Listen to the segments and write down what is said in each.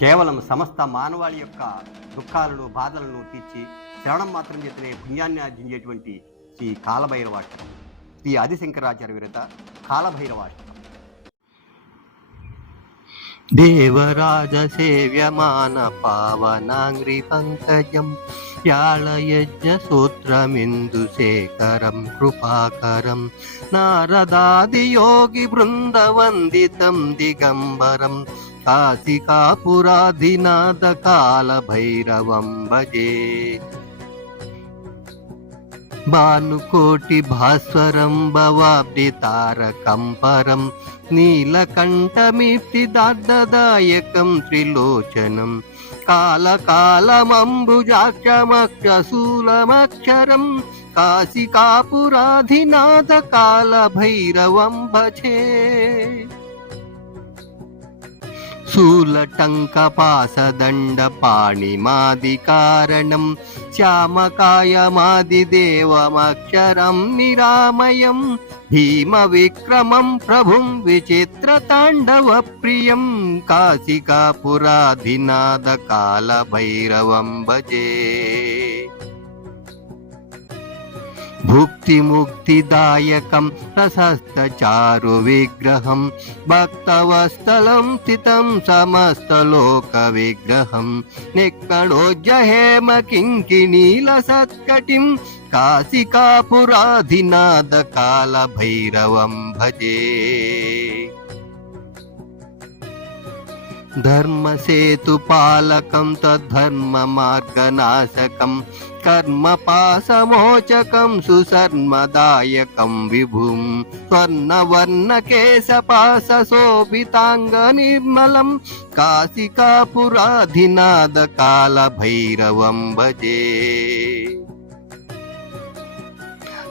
కేవలం సమస్త మానవాళి యొక్క దుఃఖాలను బాధలను తీర్చి శ్రవణం మాత్రం చేతనే పుణ్యాన్ని ఆర్జించేటువంటి శ్రీ కాలభైరవాష్టకం. శ్రీ ఆదిశంకరాచార్య విరత కాలభైరవాష్టకం. దేవరాజ సేవ్యమాన పావనాంగ్రి పంకజం యాళయజ్ఞ సూత్రమిందు శేఖరం కృపాకరం నారదాది యోగి బృందవందితం దిగంబరం కాశికాపురాధినాథ కాలభైరవం భజే. భానుకోటి భాస్వరం భవాబ్ది తారకం పరం నీలకంఠమిప్తిదార్థదాయకం త్రిలోచనం కాలకాలమంబుజాక్షమక్షశూలమక్షరం కాశికాపురాధినాథ కాలభైరవం భజే. శూలటంకపాసదండపాణిమాదికారణం శ్యామకాయమాదిదేవమక్షరం నిరామయం భీమవిక్రమం ప్రభుం విచిత్రతాండవ ప్రియం కాశికాపురాధినాథ కాలభైరవం భజే. భుక్తిముక్తిదాయకం ప్రశస్తచారు విగ్రహం భక్తవస్థలం స్థితం సమస్తలోక విగ్రహం నిక్కడోజ్జహేమ కింకిణీల సత్కటిం కాశికాపురాధినాథ కాలభైరవం భజే. ధర్మసేతుపాలకం తద్ధర్మమార్గనాశకం కర్మపాశమోచకం సుశర్మదాయకం విభుం స్వర్ణవర్ణకేశపాశోభితాంగ నిర్మలం కాశికాపురాధినాథ కాలభైరవం భజే.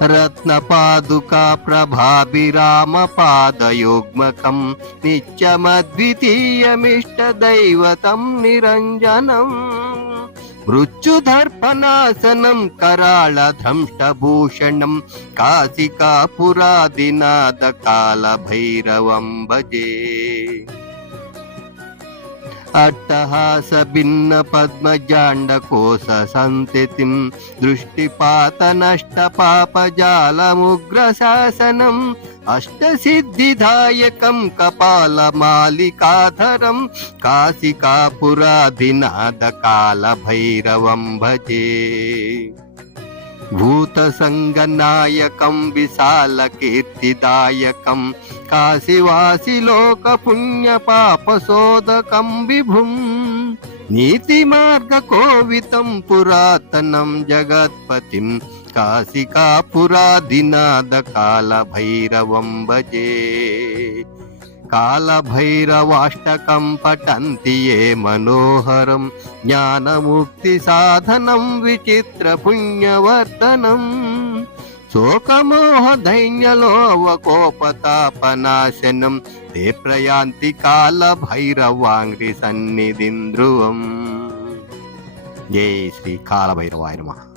రత్నపాదుకా ప్రభాభిరామపాదయోగ్మకం నిత్యమద్వితీయమిష్టదైవతం నిరంజనం మృత్యుదర్పనాశనం कराळधंष्टभूषणं काशिकापुराधिनाथ कालभैरवं भजे. अट्टहास भिन्न पद्मजाण्डकोश संस्थितिं दृष्टिपात नष्ट पापजालमुग्रशासनम् अष्टसिद्धिदायकं कपालमालिकाधरं काशिकापुराधिनाथ कालभैरवं भजे. भूतसंगनायकं विशालकीर्तिदायकं काशीवासिलोकपुण्यपापशोधकं विभुं नीतिमार्गकोवितं पुरातनं जगत्पतिं काशिकापुराधिनाथ कालभैरवं भजे. कालभैरवाष्टकं पठन्ति ये मनोहरं ज्ञानमुक्तिसाधनं विचित्रपुण्यवर्धनं शोकमोहदैन्यलोभकोपतापनाशनं ते प्रयान्ति कालभैरवाङ्घ्रि सन्निधिं ध्रुवम्. जय श्री कालभैरवाय नमः.